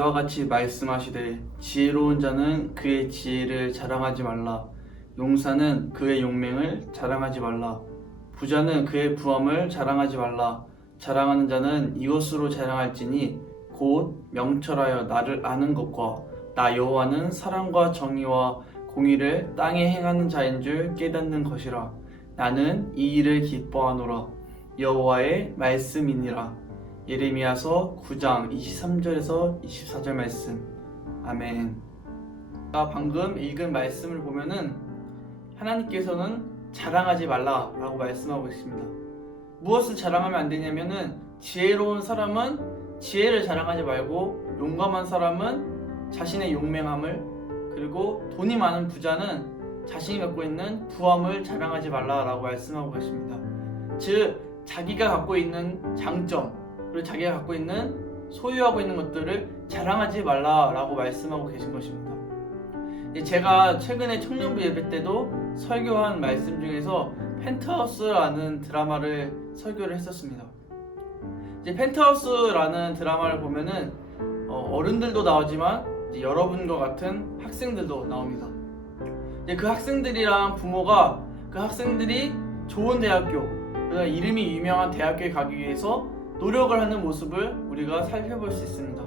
이와 같이 말씀하시되 지혜로운 자는 그의 지혜를 자랑하지 말라. 용사는 그의 용맹을 자랑하지 말라. 부자는 그의 부함을 자랑하지 말라. 자랑하는 자는 이것으로 자랑할지니 곧 명철하여 나를 아는 것과 나 여호와는 사랑과 정의와 공의를 땅에 행하는 자인 줄 깨닫는 것이라. 나는 이 일을 기뻐하노라. 여호와의 말씀이니라. 예레미야서 9장 23절에서 24절 말씀. 아멘. 방금 읽은 말씀을 보면은 하나님께서는 자랑하지 말라라고 말씀하고 있습니다. 무엇을 자랑하면 안 되냐면은 지혜로운 사람은 지혜를 자랑하지 말고 용감한 사람은 자신의 용맹함을, 그리고 돈이 많은 부자는 자신이 갖고 있는 부함을 자랑하지 말라라고 말씀하고 계십니다. 즉 자기가 갖고 있는 장점, 그리고 자기가 갖고 있는 소유하고 있는 것들을 자랑하지 말라라고 말씀하고 계신 것입니다. 제가 최근에 청년부 예배 때도 설교한 말씀 중에서 펜트하우스라는 드라마를 설교를 했었습니다. 이제 펜트하우스라는 드라마를 보면은 어른들도 나오지만 이제 여러분과 같은 학생들도 나옵니다. 이제 그 학생들이랑 부모가 그 학생들이 좋은 대학교, 이름이 유명한 대학교에 가기 위해서 노력을 하는 모습을 우리가 살펴볼 수 있습니다.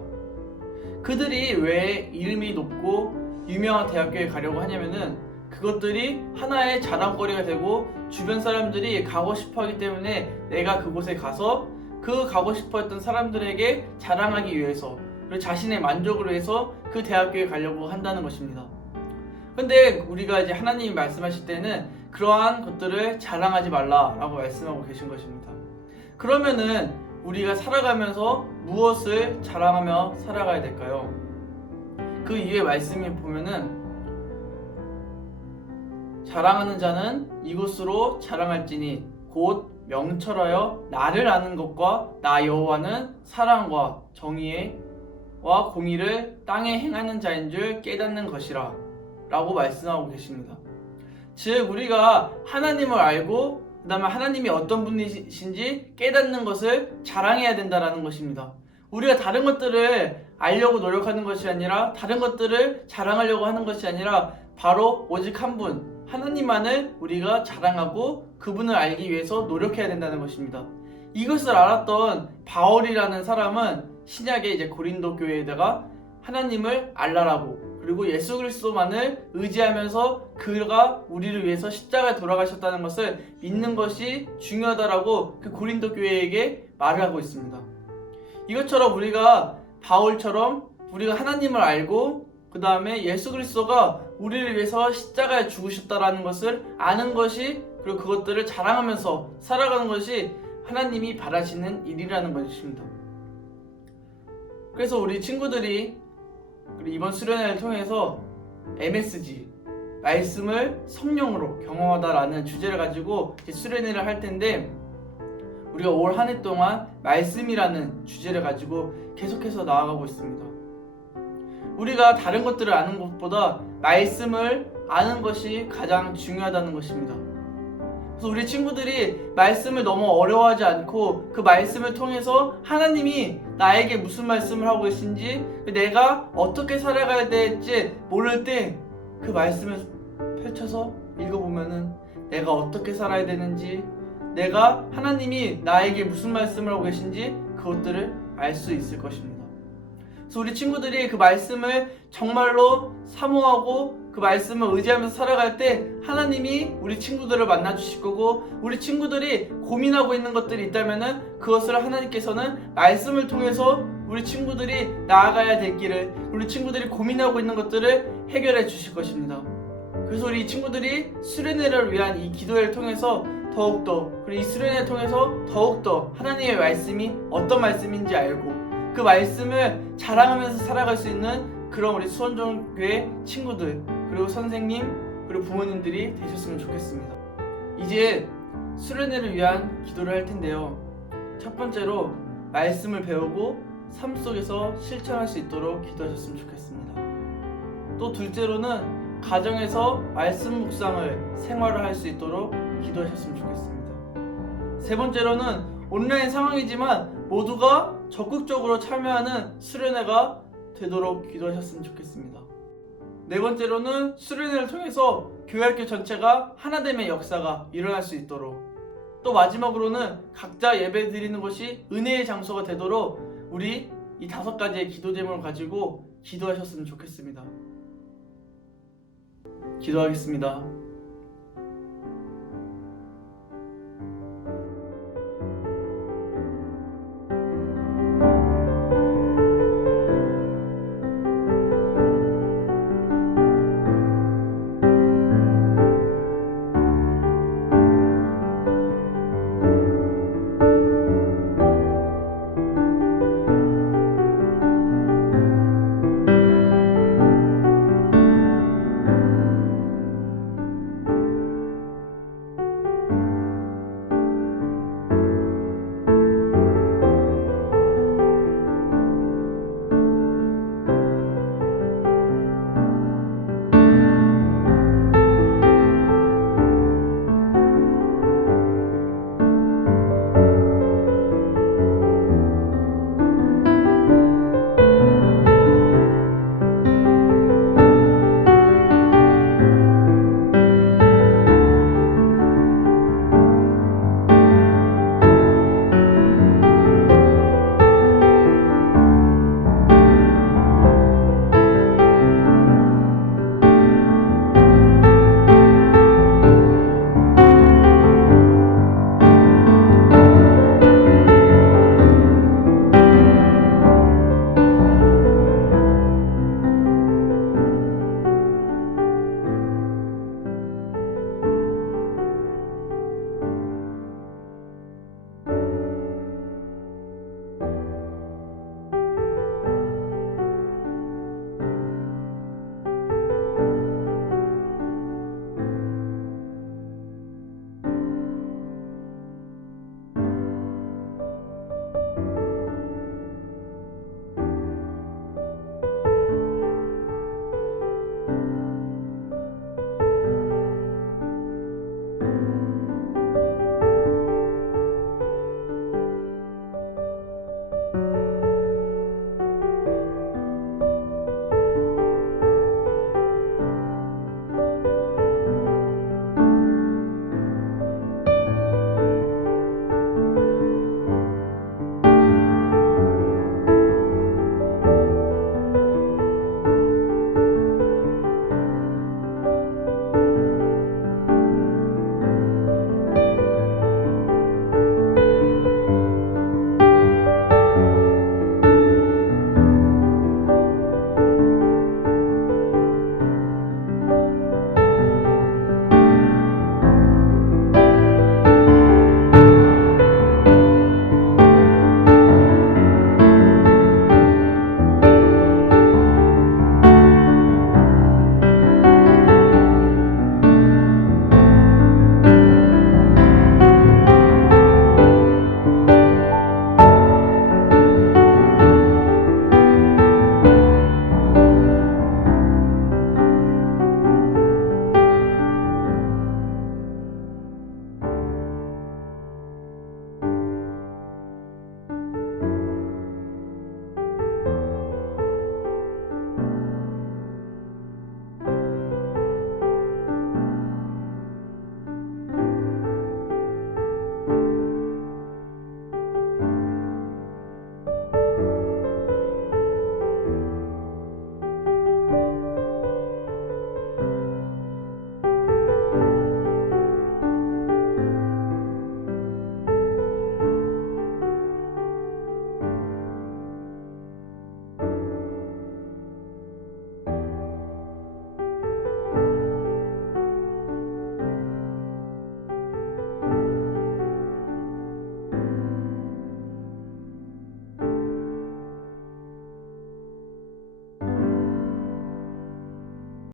그들이 왜 이름이 높고 유명한 대학교에 가려고 하냐면은 그것들이 하나의 자랑거리가 되고 주변 사람들이 가고 싶어 하기 때문에 내가 그곳에 가서 그 가고 싶어 했던 사람들에게 자랑하기 위해서, 그리고 자신의 만족을 위해서 그 대학교에 가려고 한다는 것입니다. 근데 우리가 이제 하나님이 말씀하실 때는 그러한 것들을 자랑하지 말라라고 말씀하고 계신 것입니다. 그러면은 우리가 살아가면서 무엇을 자랑하며 살아가야 될까요? 그 이후에 말씀이 보면은 자랑하는 자는 이것으로 자랑할지니 곧 명철하여 나를 아는 것과 나 여호와는 사랑과 정의와 공의를 땅에 행하는 자인 줄 깨닫는 것이라 라고 말씀하고 계십니다. 즉 우리가 하나님을 알고 그 다음에 하나님이 어떤 분이신지 깨닫는 것을 자랑해야 된다는 것입니다. 우리가 다른 것들을 알려고 노력하는 것이 아니라, 다른 것들을 자랑하려고 하는 것이 아니라 바로 오직 한 분, 하나님만을 우리가 자랑하고 그분을 알기 위해서 노력해야 된다는 것입니다. 이것을 알았던 바울이라는 사람은 신약의 이제 고린도 교회에다가 하나님을 알라라고, 그리고 예수 그리스도만을 의지하면서 그가 우리를 위해서 십자가에 돌아가셨다는 것을 믿는 것이 중요하다라고 그 고린도 교회에게 말을 하고 있습니다. 이것처럼 우리가 바울처럼 우리가 하나님을 알고 그 다음에 예수 그리스도가 우리를 위해서 십자가에 죽으셨다라는 것을 아는 것이, 그리고 그것들을 자랑하면서 살아가는 것이 하나님이 바라시는 일이라는 것입니다. 그래서 우리 친구들이 이번 수련회를 통해서 MSG, 말씀을 성령으로 경험하다라는 주제를 가지고 수련회를 할 텐데, 우리가 올 한 해 동안 말씀이라는 주제를 가지고 계속해서 나아가고 있습니다. 우리가 다른 것들을 아는 것보다 말씀을 아는 것이 가장 중요하다는 것입니다. 그래서 우리 친구들이 말씀을 너무 어려워하지 않고 그 말씀을 통해서 하나님이 나에게 무슨 말씀을 하고 계신지, 내가 어떻게 살아가야 될지 모를 때 그 말씀을 펼쳐서 읽어보면은 내가 어떻게 살아야 되는지, 내가 하나님이 나에게 무슨 말씀을 하고 계신지 그것들을 알 수 있을 것입니다. 그래서 우리 친구들이 그 말씀을 정말로 사모하고 그 말씀을 의지하면서 살아갈 때 하나님이 우리 친구들을 만나 주실 거고, 우리 친구들이 고민하고 있는 것들이 있다면은 그것을 하나님께서는 말씀을 통해서 우리 친구들이 나아가야 될 길을, 우리 친구들이 고민하고 있는 것들을 해결해 주실 것입니다. 그래서 우리 친구들이 수련회를 위한 이 기도회를 통해서 더욱더, 그리고 이 수련회를 통해서 더욱더 하나님의 말씀이 어떤 말씀인지 알고 그 말씀을 자랑하면서 살아갈 수 있는 그런 우리 수원종교회 친구들, 그리고 선생님, 그리고 부모님들이 되셨으면 좋겠습니다. 이제 수련회를 위한 기도를 할 텐데요. 첫 번째로 말씀을 배우고 삶 속에서 실천할 수 있도록 기도하셨으면 좋겠습니다. 또 둘째로는 가정에서 말씀 묵상을 생활을 할 수 있도록 기도하셨으면 좋겠습니다. 세 번째로는 온라인 상황이지만 모두가 적극적으로 참여하는 수련회가 되도록 기도하셨으면 좋겠습니다. 네 번째로는 수련회를 통해서 교회학교 전체가 하나됨의 역사가 일어날 수 있도록, 또 마지막으로는 각자 예배 드리는 것이 은혜의 장소가 되도록 우리 이 5가지의 기도 제목을 가지고 기도하셨으면 좋겠습니다. 기도하겠습니다.